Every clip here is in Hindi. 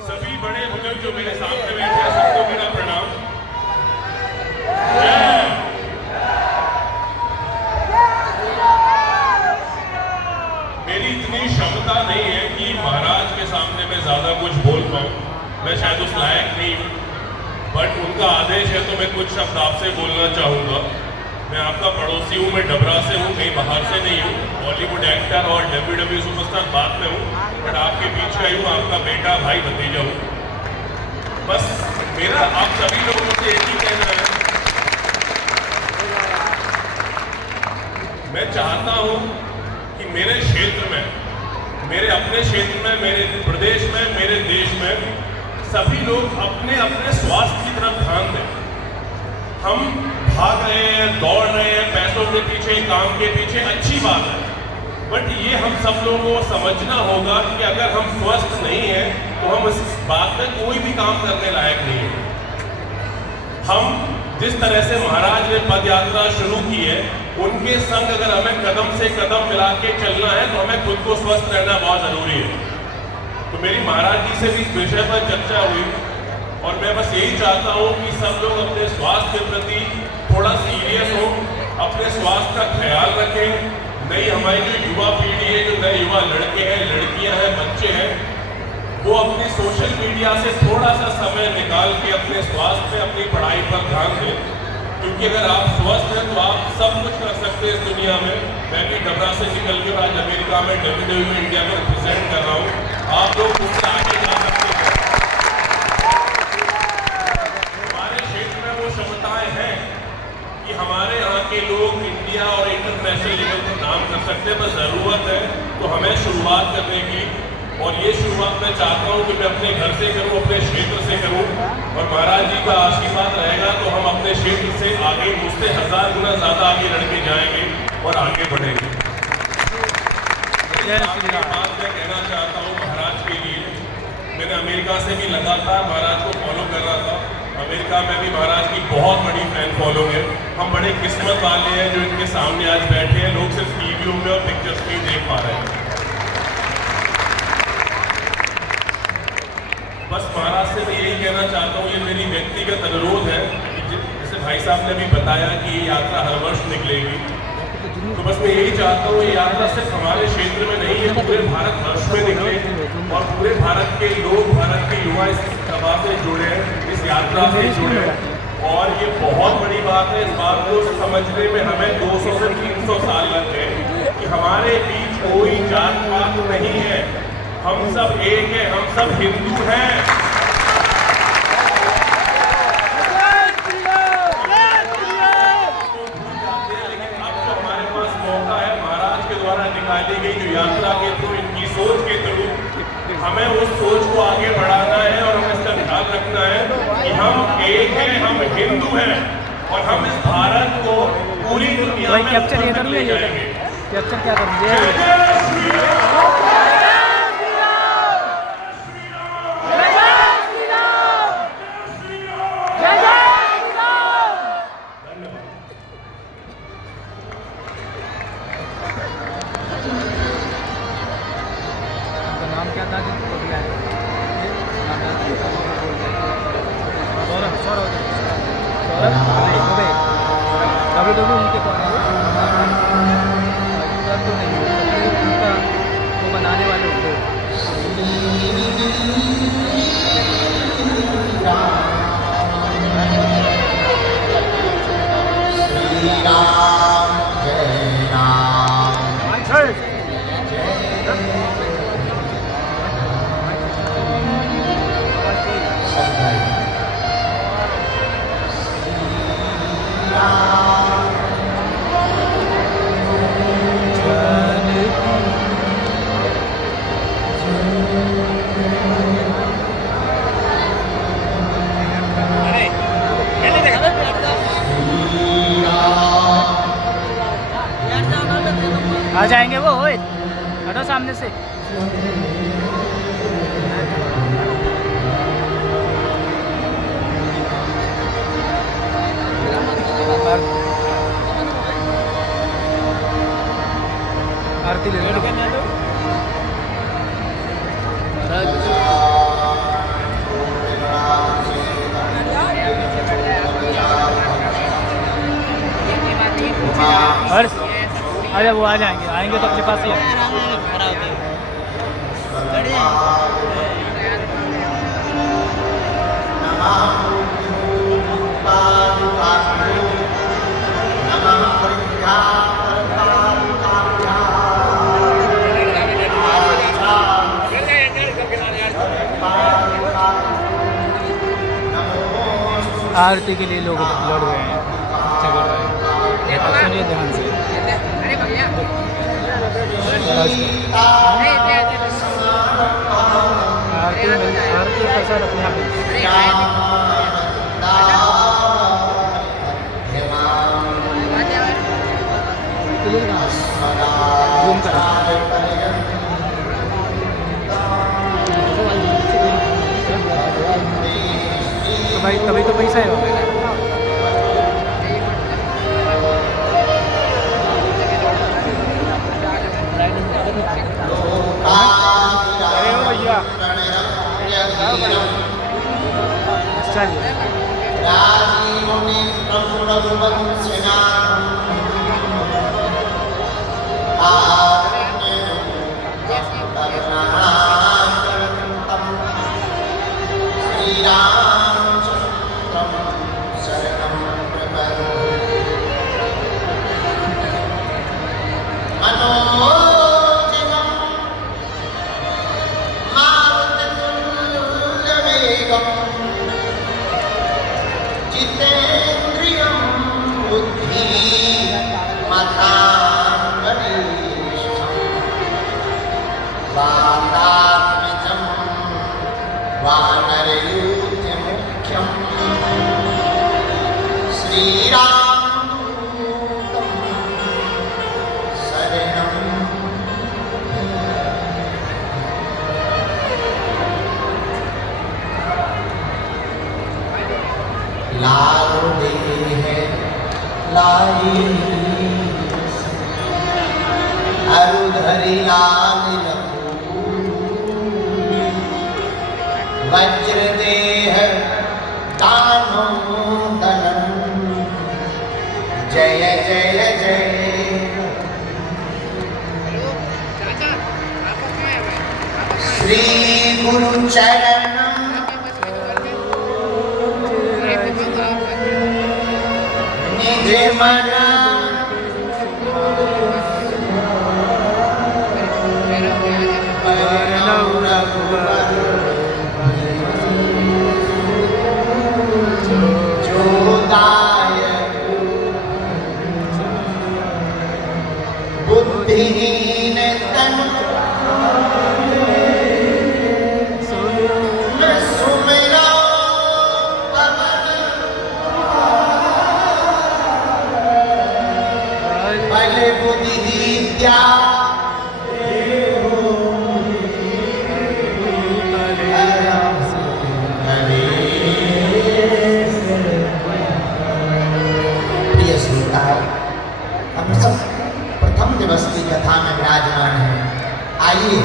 सभी बड़े बुजुर्ग जो मेरे सामने बैठे हैं सबको मेरा प्रणाम। मेरी इतनी क्षमता नहीं है कि महाराज के सामने मैं ज्यादा कुछ बोल पाऊं, मैं शायद उस लायक नहीं हूं, बट उनका आदेश है तो मैं कुछ शब्द आपसे बोलना चाहूंगा। मैं आपका पड़ोसी हूँ, मैं डबरा से हूँ, कहीं बाहर से नहीं हूँ। बॉलीवुड एक्टर और WWE सुपरस्टार बाद में हूँ, बट आपके बीच का ही हूँ, आपका बेटा भाई भतीजा हूँ। बस मेरा आप सभी लोगों से एक ही कहना है, मैं चाहता हूँ कि मेरे क्षेत्र में, मेरे अपने क्षेत्र में, मेरे प्रदेश में, मेरे देश में सभी लोग अपने अपने स्वास्थ्य की तरफ ध्यान दें। हम भाग रहे हैं, दौड़ रहे हैं पैसों के पीछे, काम के पीछे, अच्छी बात है, बट ये हम सब लोगों को समझना होगा कि अगर हम स्वस्थ नहीं हैं तो हम इस बात में कोई भी काम करने लायक नहीं है। हम जिस तरह से महाराज ने पद यात्रा शुरू की है, उनके संग अगर हमें कदम से कदम मिला के चलना है तो हमें खुद को स्वस्थ रहना बहुत जरूरी है। तो मेरी महाराज जी से भी इस विषय पर चर्चा हुई और मैं बस यही चाहता हूँ कि सब लोग अपने स्वास्थ्य के प्रति थोड़ा सीरियस हो, अपने स्वास्थ्य का ख्याल रखें। नई हमारी जो युवा पीढ़ी है, जो नए युवा लड़के हैं, लड़कियां हैं, बच्चे हैं, वो अपने सोशल मीडिया से थोड़ा सा समय निकाल के अपने स्वास्थ्य पे, अपनी पढ़ाई पर ध्यान दें, क्योंकि अगर आप स्वस्थ हैं तो आप सब कुछ कर सकते हैं इस दुनिया में। मैं भी डबरा से निकल कर आज अमेरिका में WWE इंडिया में रिप्रेजेंट कर रहा हूँ। आप लोग उससे आगे जा सकते हैं। हमारे क्षेत्र में वो क्षमताएं हैं कि हमारे यहाँ के लोग इंडिया और इंटरनेशनल लेवल पर नाम कर सकते हैं। बस ज़रूरत है तो हमें शुरुआत करने की, और ये शुरुआत मैं चाहता हूँ कि मैं अपने घर से करूँ, अपने क्षेत्र से करूँ, और महाराज जी का आशीर्वाद रहेगा तो हम अपने क्षेत्र से आगे, मुझसे 1000 गुना ज़्यादा आगे लड़के जाएंगे और आगे बढ़ेंगे। बात मैं कहना चाहता हूँ महाराज के लिए, मैंने अमेरिका से भी लगातार महाराज को फॉलो कर रहा था। अमेरिका में भी महाराज की बहुत बड़ी फैन फॉलोइंग है। हम बड़े किस्मत वाले हैं जो इनके सामने आज बैठे हैं। लोग सिर्फ टीवियों में और पिक्चर्स में ही देख पा रहे हैं। बस महाराज से मैं यही कहना चाहता हूँ, ये मेरी व्यक्तिगत अनुरोध है कि जैसे भाई साहब ने भी बताया कि ये यात्रा हर वर्ष निकलेगी, तो बस मैं यही चाहता हूँ ये यात्रा सिर्फ हमारे क्षेत्र में नहीं है, पूरे भारत वर्ष में निकले और पूरे भारत के लोग, भारत के युवा इस सभा से जुड़े हैं, इस यात्रा से जुड़े हैं। और ये बहुत बड़ी बात है, इस बात को समझने में हमें 200 से 300 साल लग गए कि हमारे बीच कोई जात पात नहीं है, हम सब एक हैं, हम सब हिंदू हैं। निकाली गई जो यात्रा के थ्रू, इनकी सोच के थ्रू हमें उस सोच को आगे बढ़ाना है और हमें इसका ध्यान रखना है कि हम एक हैं, हम हिंदू हैं और हम इस भारत को पूरी दुनिया में कैप्चर ले जाएंगे। कैप्चर क्या करेंगे? बनाने वाले होते आ जाएंगे वो हटो सामने से। आरती ले लो। हर्ष अरे वो आ जाएंगे, आएंगे तो अपने पास ही आएंगे। आरती के लिए लोग लड़ रहे हैं, झगड़ रहे हैं। आप सुनिए ध्यान से। आरती प्रसाद अपने आप तो भाई तभी तो पैसा है। अरुधरी लाल वज्र देह दानोदनम जय जय जय श्री गुरु चरण निज मन बुद्धिहीन तन सुमिरा बल बुद्धि विद्या प्रिय श्रोताओं, हम सब प्रथम दिवस की कथा में विराजमान है। आइए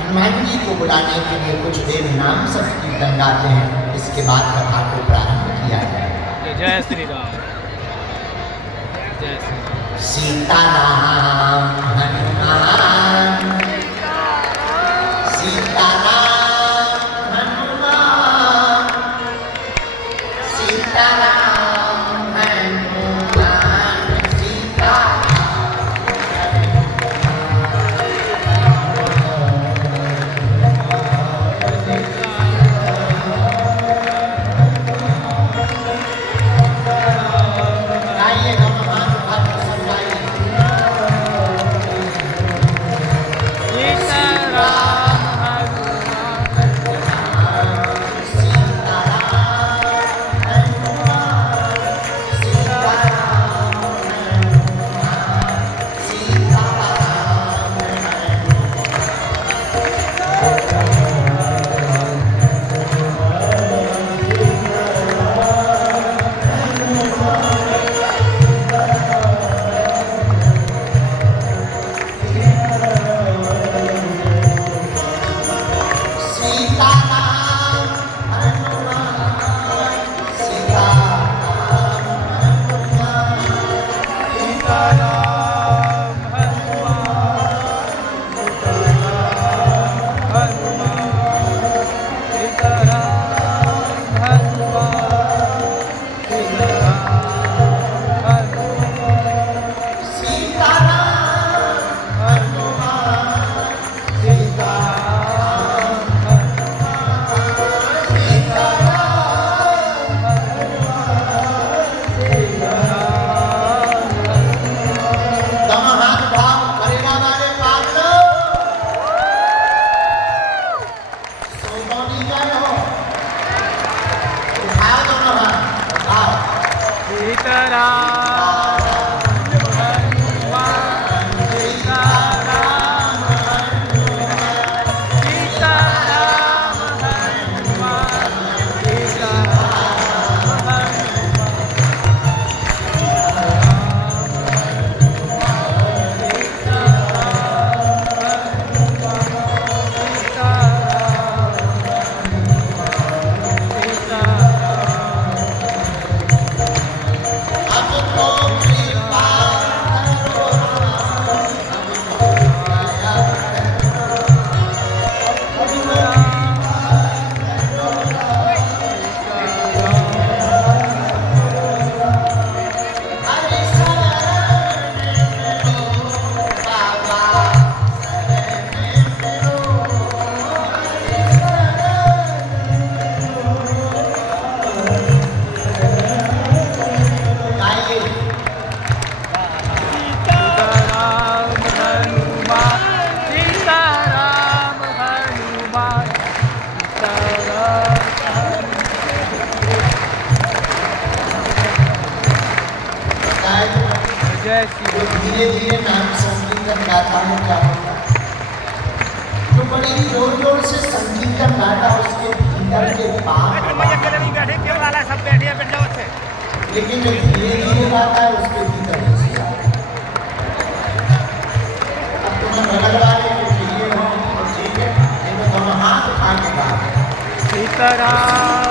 हनुमान जी को बुलाने के लिए कुछ देर नाम संकीर्तन गाते हैं, इसके बाद कथा को प्रारंभ किया जाए। जय श्री राम। जय श्री राम। सीताराम हनुमान सीताराम हनुमान सीताराम हनुमान सीताराम। आइए हम भगवान भक्त समझाइए। जय श्री जो धीरे धीरे नाम संकीर्तन गाता है क्या होता है? जो बड़ी जोर जोर से संकीर्तन गाता उसके भीतर के पाप सब बैठिए बैठ जाओ अच्छे। लेकिन जो धीरे धीरे गाता है उसके भीतर घुस जाता है। अब तुम्हें लग रहा है कि धीरे हो तो ठीक है, नहीं तो दोनों हाथ उठा के गाओ। सीताराम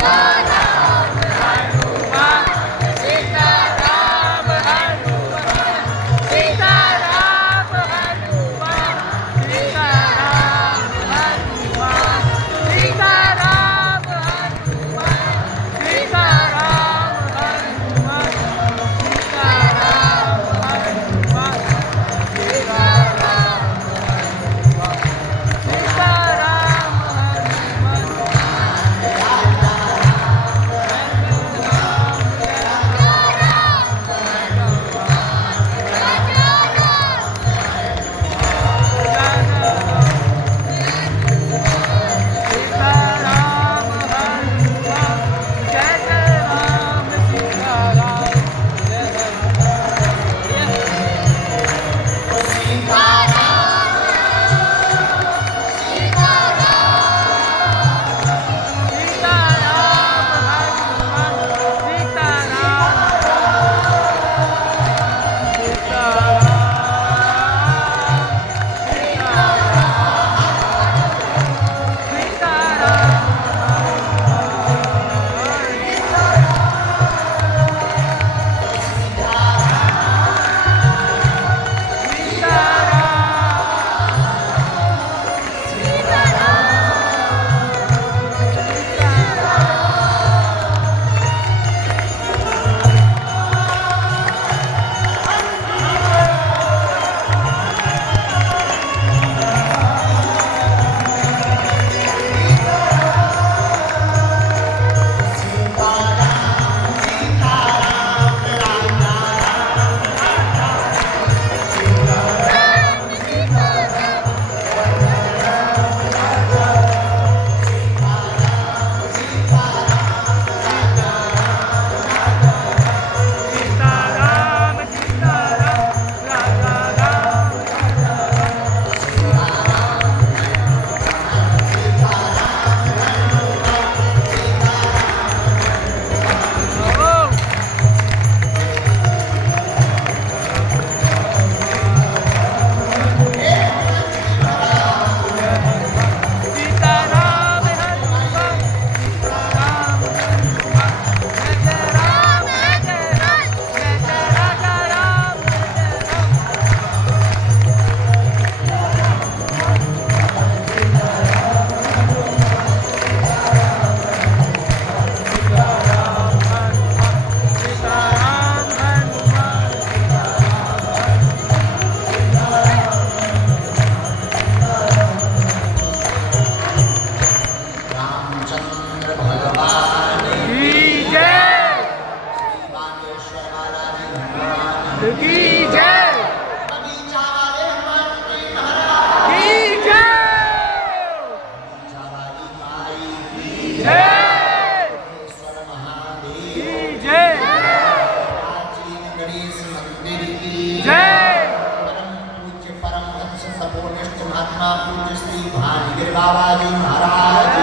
महात्मा पूज्य श्री भानगिर बाबा जी महाराज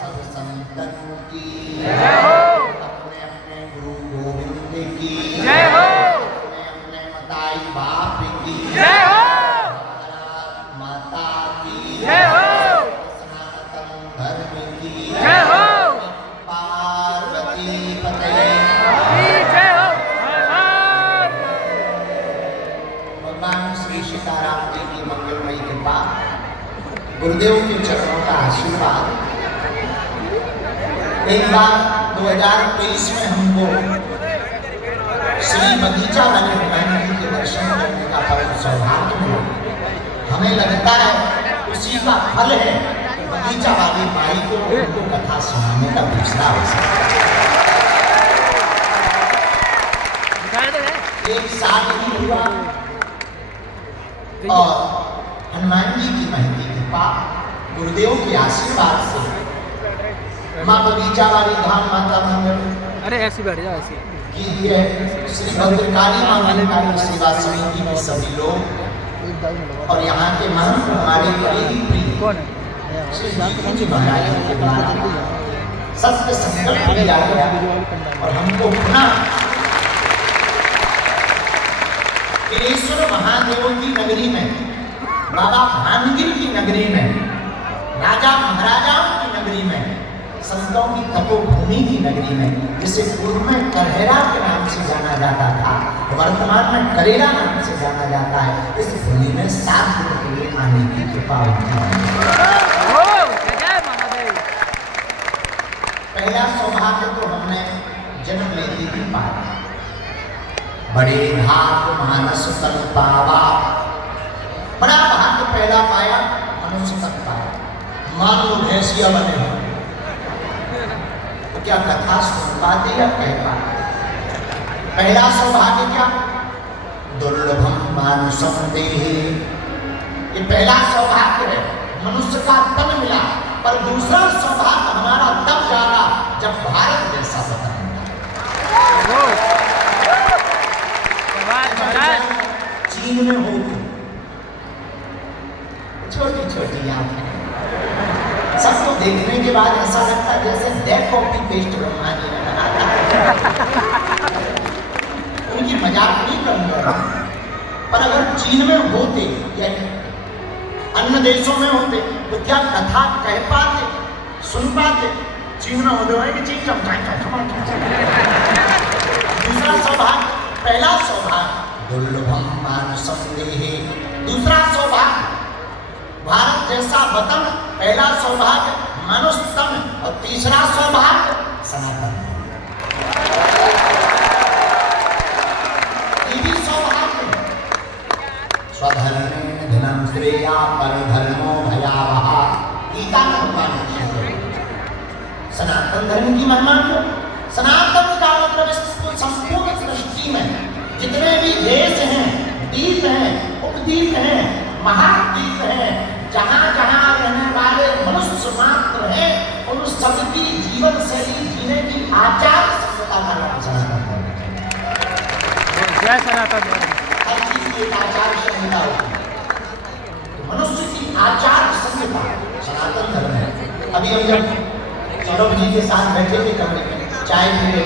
सब संतन की अपने अपने गुरु गोविंद की अपने अपने मताई बाप की भारत माता की सनातन धर्म की पार्वती पते भगवान श्री सीताराम जी की मंगलमयी कृपा, गुरुदेव के चरणों का आशीर्वाद। एक बार 2023 में हमको श्री बगीचा वाले हनुमान जी के दर्शन करने का परम सौभाग्य मिला। हमें लगता है उसी का फल है कि बगीचा वाली माई को उनको कथा सुनाने का दूसरा अवसर। एक साल ही हुआ और हनुमान जी की महती कृपा, गुरुदेव के आशीर्वाद से माँ बगीचा वाली धाम माता मंदिर अरे ऐसी बैठ जाओ ऐसी कीजिए श्री भद्रकाली मां मंदिर सेवा समिति के सभी लोग और यहाँ के महंत हमारे करीबी प्रिय श्री नीति जी महाराज जी के द्वारा सत्य संकल्प लिया गया और हमको पुनः किलेश्वर महादेव की नगरी में, बाबा भानगिर की नगरी में, राजा महाराजाओं की नगरी में, संतों की तपोभूमि की नगरी में, जिसे पूर्व में करहरा के नाम से जाना जाता था, वर्तमान में करेला नाम से जाना जाता है, इस भूमि में 7 दिन के लिए आने की कृपा होती है। पहला सौभाग्य तो हमने जन्म लेते ही पाया, बड़े भाग मानस तन पावा, बड़ा भाग्य पहला पाया, मनुष्य तन पाया। मान लो भैंसिया बने हो तो क्या कथा सुन पाते या कह पाते? पहला सौभाग्य क्या? दुर्लभम मानुषम देहि, ये पहला सौभाग्य है, मनुष्य का तन मिला। पर दूसरा सौभाग्य हमारा तब जागा जब भारत जैसा बदन चीन में होगी, छोटी छोटी आंखें, सबको देखने के बाद ऐसा लगता है जैसे date copy paste Brahma ji ने बनाया। उनकी मजाक नहीं करूंगा, पर अगर चीन में होते या अन्य देशों में होते तो क्या कथा कह पाते, सुन पाते? चीन में होते हुए कि चीन दूसरा सौभाग्य, पहला सौभाग्य दुर्लभम मानुषम देहि, दूसरा सौभाग्य भारत जैसा वतन, पहला सौभाग्य मनुष्य तन और तीसरा सौभाग्य सनातन। ये भी सौभाग्य स्वधर्मेण धनम श्रेया परधर्मो भयावह, गीता में भगवान सनातन धर्म की महिमा को, सनातन का मतलब संपूर्ण सृष्टि में जितने भी देश हैं, द्वीप हैं, उपद्वीप हैं, महाद्वीप हैं, जहाँ जहाँ रहने वाले मनुष्य मात्र हैं, उन सबकी जीवन शैली, जीने की आचार संहिता का नाम सनातन धर्म है। जय सनातन धर्म। हर चीज की एक आचार संहिता होती है, तो मनुष्य की आचार संहिता सनातन धर्म है। अभी हम जब सौरभ जी के साथ बैठे थे कमरे में, चाय पी रहे,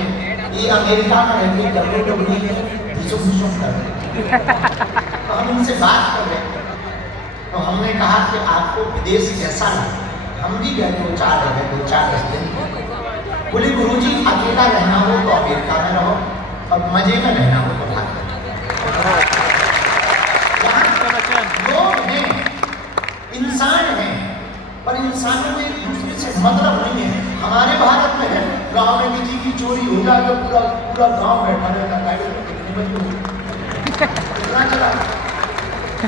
ये अमेरिका में रहते WWE में विशुभ कर रहे, तो हम इनसे बात कर रहे, तो हमने कहा कि आपको विदेश कैसा लगा? हम भी गए 2-4 दिन। बोले गुरुजी अकेला रहना हो तो अमेरिका में रहो और मजे में रहना हो तो भारत में। लोग हैं, इंसान हैं, पर इंसानों में एक दूसरे से मतलब नहीं है। हमारे भारत में है, गांव में किसी की चोरी हो जाए तो पूरा गांव बैठा रहता है,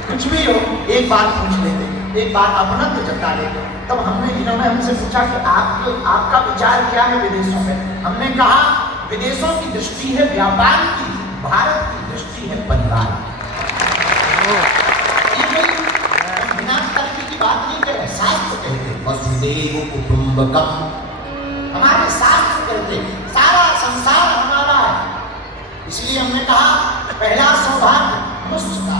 कुछ भी हो एक बात पूछ लेते, एक बात अपना तो जता लेते। तब इन्होंने हमसे पूछा कि आपका विचार क्या है विदेशों में? हमने कहा विदेशों की दृष्टि है व्यापार की, भारत की दृष्टि है परिवार। बिना तर्क की बात नहीं कह रहे, शास्त्र कहते वसुदेव कुटुंबकम, हमारे शास्त्र कहते सारा संसार हमारा है। इसलिए हमने कहा पहला सौभाग्य मनुष्य का,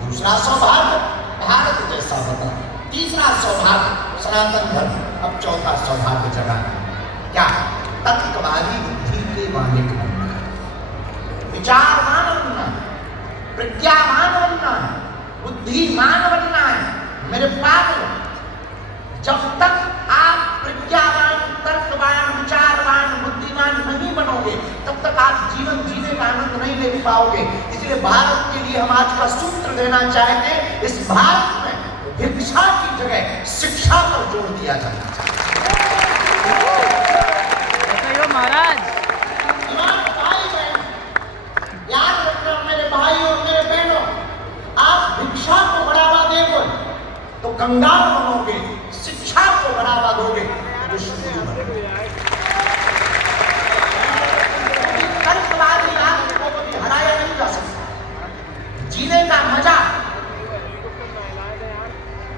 दूसरा सौभाग्य भारत जैसा वतन, तीसरा सौभाग्य सनातन धर्म, अब चौथा सौभाग्य जगा क्या? तत्ववादी बुद्धि के मालिक बनना, विचारवान बनना, प्रज्ञावान बनना है, बुद्धिमान बनना है। मेरे पागल, जब तक आप प्रज्ञावान, तर्कवान, विचारवान, बुद्धिमान नहीं बनोगे तब तक आप जीवन जीने का आनंद नहीं ले पाओगे। इसलिए भारत के लिए हम आज का सूत्र देना चाहेंगे, इस भारत में भिक्षा की जगह शिक्षा पर जोर दिया जाना चाहिए। महाराज याद रखना मेरे भाई और मेरे बहनों, आप भिक्षा को बढ़ावा देंगे तो कंगाल बनोगे, शिक्षा को बढ़ावा दोगे तो शुरू बनोगे। तर्कवादी आदमी को कभी हराया नहीं जा सकता। जीने का मजा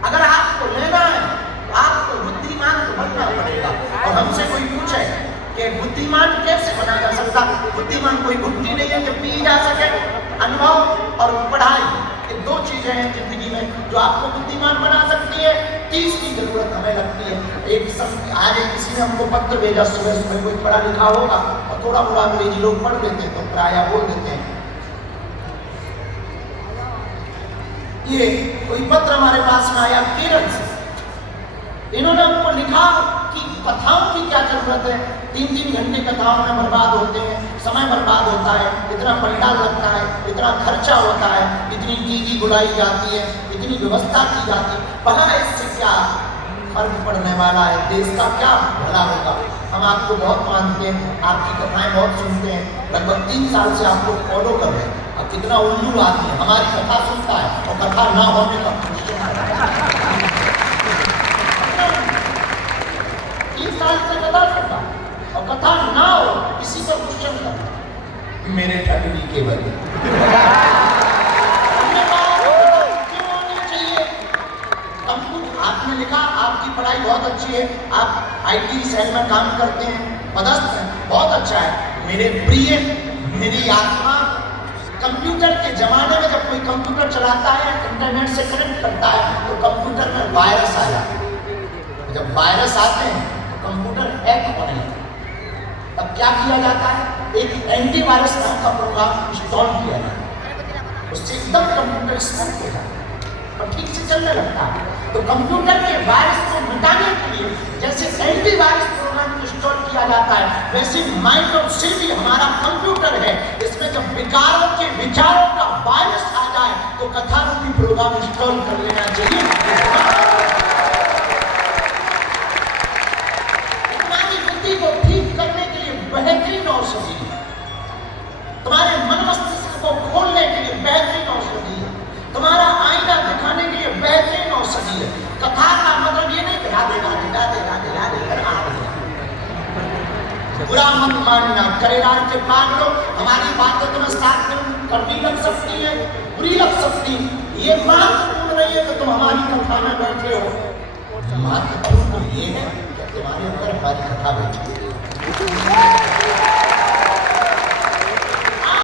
अगर आपको लेना है तो आपको बुद्धिमान बनना पड़ेगा। और हमसे कोई पूछे कि बुद्धिमान कैसे बना जा सकता, और पढ़ाई, ये दो चीजें हैं जिंदगी में जो आपको बुद्धिमान बना सकती है। तीसरी जरूरत हमें लगती है, आज किसी ने हमको पत्र भेजा, सुबह सुबह कोई पढ़ा लिखा होगा और थोड़ा मोड़ा अंग्रेजी लोग पढ़ लेते हैं तो प्राय बोल देते हैं। ये कोई पत्र हमारे पास में आया केरल से, इन्होंने हमको लिखा कि कथाओं की क्या जरूरत है, 3-3 घंटे कथाओं में बर्बाद होते हैं, समय बर्बाद होता है, इतना पंडाल लगता है, इतना खर्चा होता है, इतनी टीवी बुलाई जाती है, इतनी व्यवस्था की जाती है, भला इससे क्या फर्क पड़ने वाला है, देश का क्या भला होगा। हम आपको बहुत मानते हैं, आपकी कथाएं बहुत सुनते हैं, लगभग 3 साल से आप लोग फॉलो कर रहे हैं। अब कितना उल्लू आदमी हमारी कथा सुनता है और कथा ना होने का क्वेश्चन करता है। 3 साल से कथा सुनता और कथा ना हो इसी पर क्वेश्चन करता, मेरे ठगड़ी के बदले क्यों होनी चाहिए। आपने लिखा आपकी पढ़ाई बहुत अच्छी है, आप IT सेल में काम करते हैं, पदस्थ हैं, बहुत अच्छा है। मेरे प्रिय, मेरी आत्मा, कंप्यूटर के जमाने में जब कोई कंप्यूटर चलाता है, इंटरनेट से कनेक्ट करता है तो कंप्यूटर में वायरस आ जाता है। जब वायरस आते हैं तो कंप्यूटर हैक होने लगता है। तब क्या किया जाता है, एक एंटीवायरस नाम का प्रोग्राम इंस्टॉल किया जाता है, उससे एकदम कंप्यूटर स्मूथ हो जाता है और ठीक से चलने लगता है। तो कंप्यूटर के वायरस को मिटाने के लिए जैसे एंटीवायरस प्रोग्राम इंस्टॉल किया जाता है, वैसे माइंड और सेल भी हमारा कंप्यूटर है। इसमें जब विकारों के विचारों का वायरस आ जाए तो कथा रूपी प्रोग्राम इंस्टॉल कर लेना चाहिए। तुम्हारी बुद्धि को ठीक करने के लिए बेहतरीन औषधि है, तुम्हारे मन मस्तिष्क को खोलने के लिए बेहतरीन औषधि है, तुम्हारा आईना दिखाने के लिए बेहतरीन औषधि है। कथा का मतलब ये नहीं कि राधे राधे राधे राधे राधे कर आ रही है। बुरा मत मानना, करेरार के पागलो, हमारी बातें तुम्हें साथ में करनी लग सकती है, बुरी लग सकती, ये महत्वपूर्ण नहीं है कि तुम हमारी कथा में बैठे हो। महत्वपूर्ण ये है कि तुम्हारे अंदर हमारी कथा बैठी है।